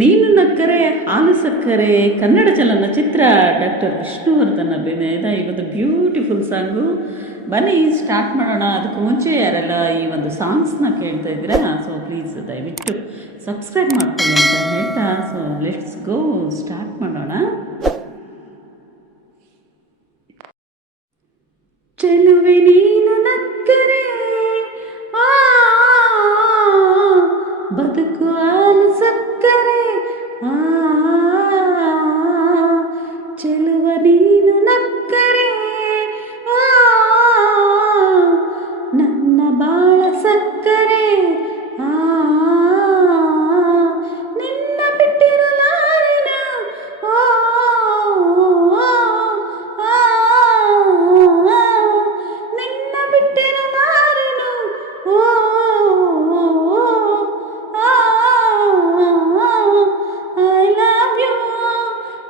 ನೀನು ನಕ್ಕರೆ ಹಾಲು ಸಕ್ಕರೆ ಕನ್ನಡ ಚಲನಚಿತ್ರ ಡಾಕ್ಟರ್ ವಿಷ್ಣುವರ್ಧನ್ ಅಭಿನಯದ ಇವತ್ತು ಬ್ಯೂಟಿಫುಲ್ ಸಾಂಗು ಬನ್ನಿ ಸ್ಟಾರ್ಟ್ ಮಾಡೋಣ. ಅದಕ್ಕೆ ಮುಂಚೆ ಯಾರೆಲ್ಲ ಈ ಒಂದು ಸಾಂಗ್ಸ್ನ ಕೇಳ್ತಾ ಇದ್ದೀರಾ ಸೊ ಪ್ಲೀಸ್ ದಯವಿಟ್ಟು ಸಬ್ಸ್ಕ್ರೈಬ್ ಮಾಡ್ಕೊಳ್ಳಿ ಅಂತ ಹೇಳ್ತಾ ಸೊ ಲೆಟ್ಸ್ ಗೋ ಸ್ಟಾರ್ಟ್ ಮಾಡೋಣ. ಚೆಲುವೆ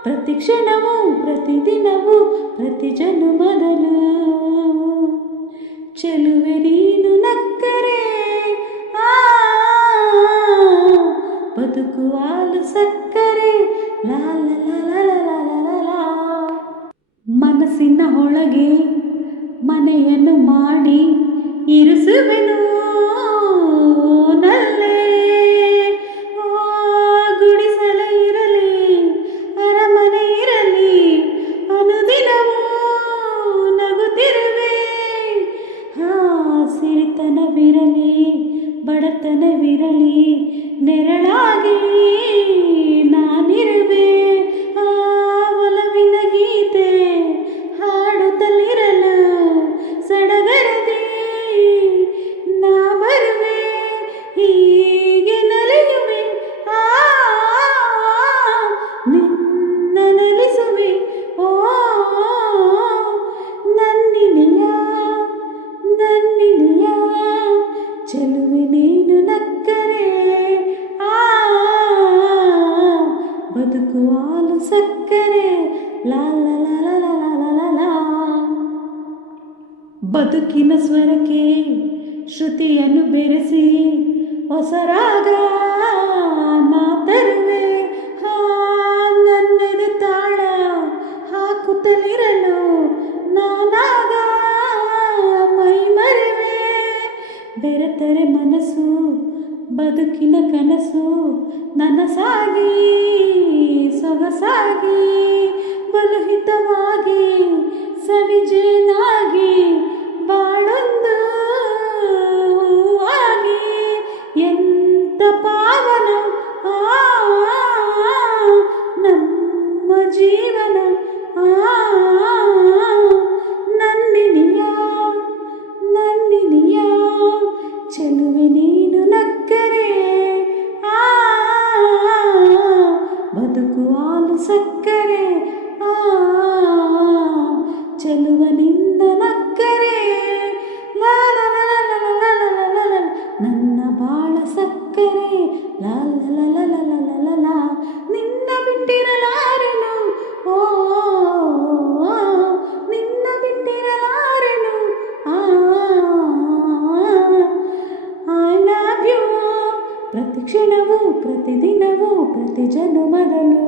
ಪ್ರತಿ ಕ್ಷಣವೂ ಪ್ರತಿದಿನವೂ ಪ್ರತಿ ಜನುಮದಲು ಚೆಲುವೆ ನೀನು ನಕ್ಕರೆ ಬದುಕುವಾಲು ಸಕ್ಕರೆ ಲಾಲ ಮನಸ್ಸಿನ ಒಳಗೆ ಮನೆಯನ್ನು ಮಾಡಿ ಇರಿಸುವೆನು. ಆತನ ವಿರಲಿ ನೆರಳಾಗಿ ಬದುಕಿನ ಸ್ವರಕ್ಕೆ ಶ್ರುತಿಯನ್ನು ಬೆರೆಸಿ ಹೊಸ ರಾಗ ನಾ ಹಾ, ನನ್ನದು ತಾಳ ಹಾಕುತ್ತಲಿರಲು ನಾನಾಗ ಮೈ ಮರೆವೆ. ಬೆರೆತರೆ ಮನಸ್ಸು, ಬದುಕಿನ ಕನಸು, ನನಸಾಗಿ, ಸೊಗಸಾಗಿ, ಬಲುಹಿತವಾಗಿ ಸವಿಜೇನಾಗಿ ಸಕ್ಕರೆ ಆ ಚೆಲುವ ನಿನ್ನ ನಕ್ಕರೆ ಲಾಲ ನನ್ನ ಬಾಳ ಸಕ್ಕರೆ ಲಾಲ ನಿನ್ನ ಬಿಟ್ಟಿರಲಾರೆನು ಓ ನಿನ್ನ ಬಿಟ್ಟಿರಲಾರೆನು ಐ ಲವ್ ಯು ಪ್ರತಿ ಕ್ಷಣವೂ ಪ್ರತಿದಿನವೂ ಪ್ರತಿ ಜನುಮದಲು